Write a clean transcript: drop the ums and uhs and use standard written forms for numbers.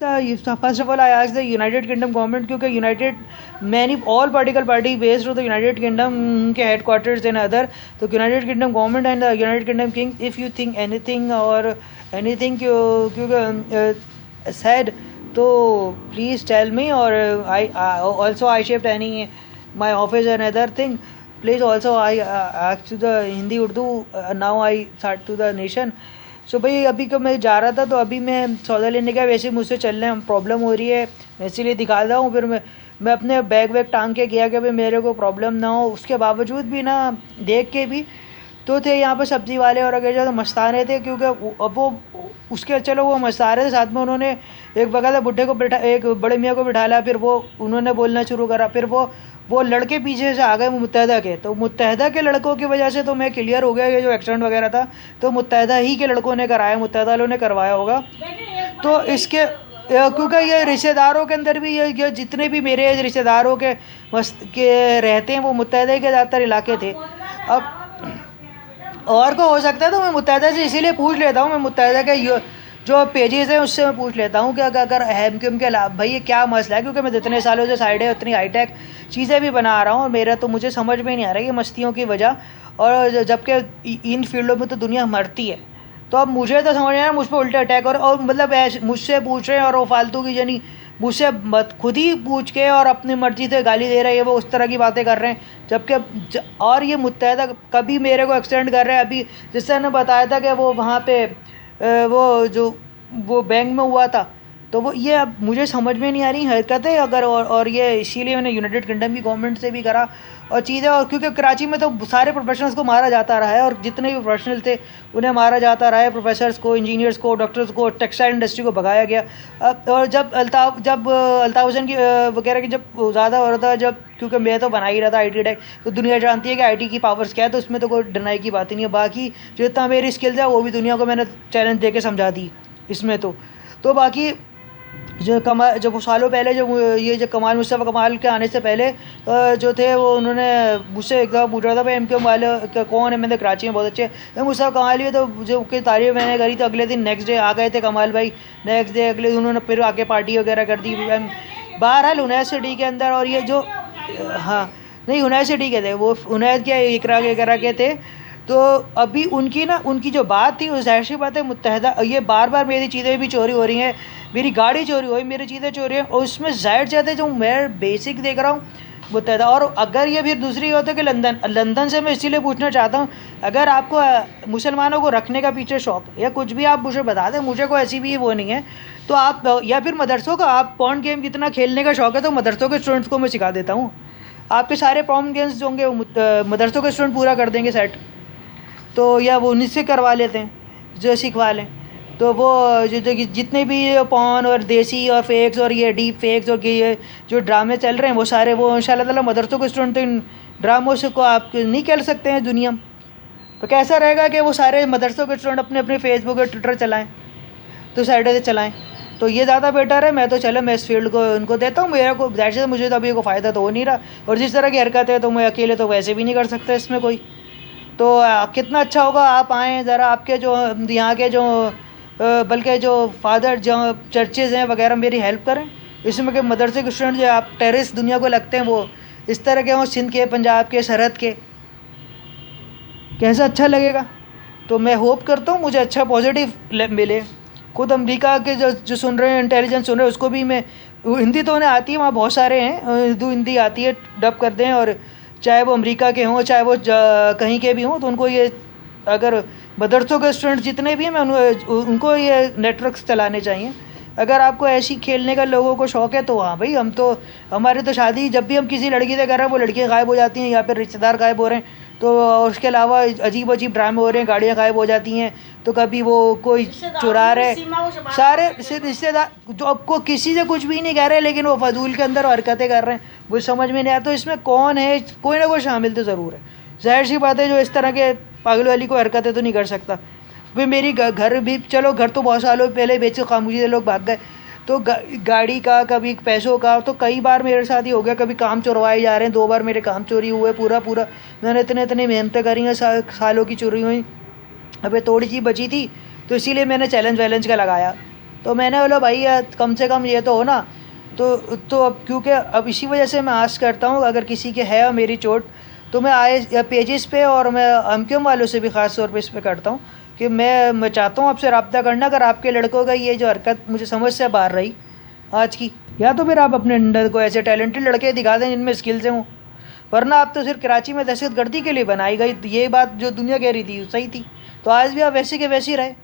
First of all I ask the United Kingdom government, क्योंकि united many all political party based हो the United Kingdom के headquarters in other, तो United Kingdom government and the United Kingdom king if you think anything और anything क्योंकि said, तो please tell me, और I also I shift any my office and other thing, please also I to the Hindi Urdu now I start to the nation. सो भाई अभी को मैं जा रहा था, तो अभी मैं सौदा लेने का, वैसे मुझसे चलने में प्रॉब्लम हो रही है, मैं इसीलिए दिखा रहा हूँ। फिर मैं अपने बैग वैग टांग के गया कि भाई मेरे को प्रॉब्लम ना हो, उसके बावजूद भी ना देख के भी तो थे यहाँ पर सब्ज़ी वाले और अगर जो मस्ताने थे, क्योंकि अब वो उसके चलो वो मस्ताने थे, साथ में उन्होंने एक बगल बुढ़े को बिठा, एक बड़े मियाँ को बिठा लिया, फिर वो उन्होंने बोलना शुरू करा, फिर वो लड़के पीछे से आ गए मुत्तहदा के, तो मुत्तहदा के लड़कों की वजह से तो मैं क्लियर हो गया ये जो एक्सीडेंट वगैरह था तो मुत्तहदा ही के लड़कों ने कराया, मुत्तहदा वालों ने करवाया होगा। तो इसके क्योंकि ये रिश्तेदारों के अंदर भी ये जितने भी मेरे रिश्तेदारों के रहते हैं वो मुत्तहदा के ज़्यादातर इलाके थे। अब और को हो सकता है तो मैं मुत्तहदा से इसीलिए पूछ लेता हूँ, मैं मुत्तहदा के जो पेजेस हैं उससे मैं पूछ लेता हूँ कि अगर एमक्यूएम के भाई ये क्या मसला है, क्योंकि मैं जितने सालों से साइड है उतनी हाईटेक चीज़ें भी बना रहा हूँ और मेरा तो मुझे समझ में नहीं आ रहा है ये मस्तियों की वजह, और जबकि इन फील्डों में तो दुनिया मरती है, तो अब मुझे तो समझ नहीं आ रहा मुझ पर उल्टे अटैक और मतलब मुझसे पूछ रहे हैं और वो फालतू की जनी मुझसे खुद ही पूछ के और अपनी मर्जी से गाली दे रहे हैं, वो उस तरह की बातें कर रहे हैं, जबकि और ये मुत्तहदा कभी मेरे को एक्सटेंड कर रहे हैं। अभी जिससे ने बताया था कि वो वहाँ पे वो बैंक में हुआ था, तो वो ये अब मुझे समझ में नहीं आ रही हरकतें अगर, और ये इसीलिए मैंने यूनाइटेड किंगडम की गवर्नमेंट से भी करा और चीज़ें, और क्योंकि कराची में तो सारे प्रोफेशनल्स को मारा जाता रहा है और जितने भी प्रोफेशनल थे उन्हें मारा जाता रहा है, प्रोफेसर्स को, इंजीनियर्स को, डॉक्टर्स को, टेक्सटाइल इंडस्ट्री को भगाया गया। और जब अल्ताफ़ हुसैन की वगैरह की जब ज़्यादा हो रहा था, जब क्योंकि मैं तो बना ही रहा था आई टेक, तो दुनिया जानती है कि आई की पावर्स क्या है, तो उसमें तो कोई डरने की बात ही नहीं है। बाकी जो इतना मेरी स्किल्स है वो भी दुनिया को मैंने चैलेंज दे के समझा दी इसमें। तो बाकी जब वो सालों पहले जो कमाल मुस्तफ़ा कमाल के आने से पहले जो थे वो उन्होंने मुझसे एक दफ़ा पूछ रहा था भाई एमक्यूएम वाले कौन है, मैंने कराची में बहुत अच्छे तो मुस्तफ़ा कमाल ही, तो जो की तारीफ मैंने करी तो अगले दिन नेक्स्ट डे आ गए थे कमाल भाई, नेक्स्ट डे अगले दिन उन्होंने फिर आके पार्टी वगैरह कर दी बहरहाल उनैद सिटी के अंदर। और ये जो हाँ नहीं उनैद सिटी के थे, वो उनैद के इकरा के थे, तो अभी उनकी जो बात थी वो जाहिर सी बात है मुत्तहदा, ये बार बार मेरी चीज़ें भी चोरी हो रही हैं, मेरी गाड़ी चोरी हुई, मेरी चीज़ें चोरी हैं, और उसमें जाहिर जाते जो मैं बेसिक देख रहा हूँ मुत्तहदा। और अगर ये फिर दूसरी होता है कि लंदन से मैं इसीलिए पूछना चाहता हूँ, अगर आपको मुसलमानों को रखने का पीछे शौक या कुछ भी आप मुझे बता दें, मुझे कोई ऐसी भी वो नहीं है, तो आप या फिर मदरसों का आप पॉन गेम कितना खेलने का शौक है तो मदरसों के स्टूडेंट्स को मैं सिखा देता हूँ, आपके सारे पॉन गेम्स जो होंगे मदरसों के स्टूडेंट पूरा कर देंगे सेट, तो या वो उन्हीं से करवा लेते हैं जो सिखवा लें। तो वो जितने भी पॉन और देसी और फेक्स और ये डीप फेक्स और ये जो ड्रामे चल रहे हैं वो सारे वो इंशाल्लाह ताला मदरसों के स्टूडेंट तो इन ड्रामों से को आप नहीं कर सकते हैं दुनिया। तो कैसा रहेगा कि वो सारे मदरसों के स्टूडेंट अपने अपने फेसबुक और ट्विटर चलाएँ, तो साइडे से चलाएँ, तो ये ज़्यादा बेटर है। मैं तो चलो मैं इस फील्ड को उनको देता हूँ, मेरे को ज़ाहिर से मुझे तो अभी को फ़ायदा तो हो नहीं रहा, और जिस तरह की हरकत है तो मैं अकेले तो वैसे भी नहीं कर सकता इसमें कोई। तो कितना अच्छा होगा आप आएँ ज़रा, आपके जो यहाँ के जो बल्कि जो फादर जो चर्चेज़ हैं वगैरह मेरी हेल्प करें इसमें कि मदरसे के स्टूडेंट जो आप टेररिस्ट दुनिया को लगते हैं वो इस तरह के हों, सिंध के, पंजाब के, सरहद के, कैसा अच्छा लगेगा। तो मैं होप करता हूँ मुझे अच्छा पॉजिटिव मिले। खुद अमेरिका के जो सुन रहे हैं, इंटेलिजेंस सुन रहे हैं, उसको भी मैं हिंदी तो उन्हें आती है, वहाँ बहुत सारे हैं उर्दू हिंदी आती है, डब कर दें, और चाहे वो अमेरिका के हों चाहे वो कहीं के भी हों, तो उनको ये अगर मदरसों के स्टूडेंट जितने भी हैं मैं उनको ये नेटवर्क्स चलाने चाहिए। अगर आपको ऐसी खेलने का लोगों को शौक़ है तो हाँ भाई, हम तो हमारे तो शादी जब भी हम किसी लड़की से कर रहे हैं वो लड़कियाँ गायब हो जाती हैं या फिर रिश्तेदार गायब हो रहे हैं, तो उसके अलावा अजीब अजीब ड्रामे हो रहे हैं, गाड़ियाँ गायब हो जाती हैं, तो कभी वो कोई चुरा रहे, सारे रिश्तेदार जो आपको किसी से कुछ भी नहीं कह रहे लेकिन वो फजूल के अंदर हरकतें कर रहे हैं, वो समझ में नहीं आता। तो इसमें कौन है, कोई ना कोई शामिल तो ज़रूर है। जाहिर सी बात है जो इस तरह के पागल वाली को हरकतें तो नहीं कर सकता। भाई मेरी घर भी चलो, घर तो बहुत सालों पहले बेच के खामोशी से लोग भाग गए, तो गाड़ी का, कभी पैसों का, तो कई बार मेरे साथ ही हो गया, कभी काम चुरवाए जा रहे हैं, 2 बार मेरे काम चोरी हुए, पूरा मैंने इतने मेहनतें करी हैं, सालों की चोरी हुई, अबे थोड़ी सी बची थी, तो इसीलिए मैंने चैलेंज का लगाया तो मैंने बोला भाई यार कम से कम ये तो हो ना। तो अब क्योंकि अब इसी वजह से मैं आस करता हूँ अगर किसी के है मेरी चोट, तो मैं आए पेजेस पे और मैं एमक्यूएम वालों से भी ख़ास तौर पे इस पे करता हूँ कि मैं चाहता हूँ आपसे रब्ता करना, अगर आपके लड़कों का ये जो हरकत मुझे समझ से बाहर रही आज की, या तो फिर आप अपने अंडर को ऐसे टैलेंटेड लड़के दिखा दें जिनमें स्किल्स हैं, वरना आप तो सिर्फ कराची में दहशत गर्दी के लिए बनाई गई। ये बात जो दुनिया कह रही थी सही थी, तो आज भी आप वैसे के वैसे ही रहे।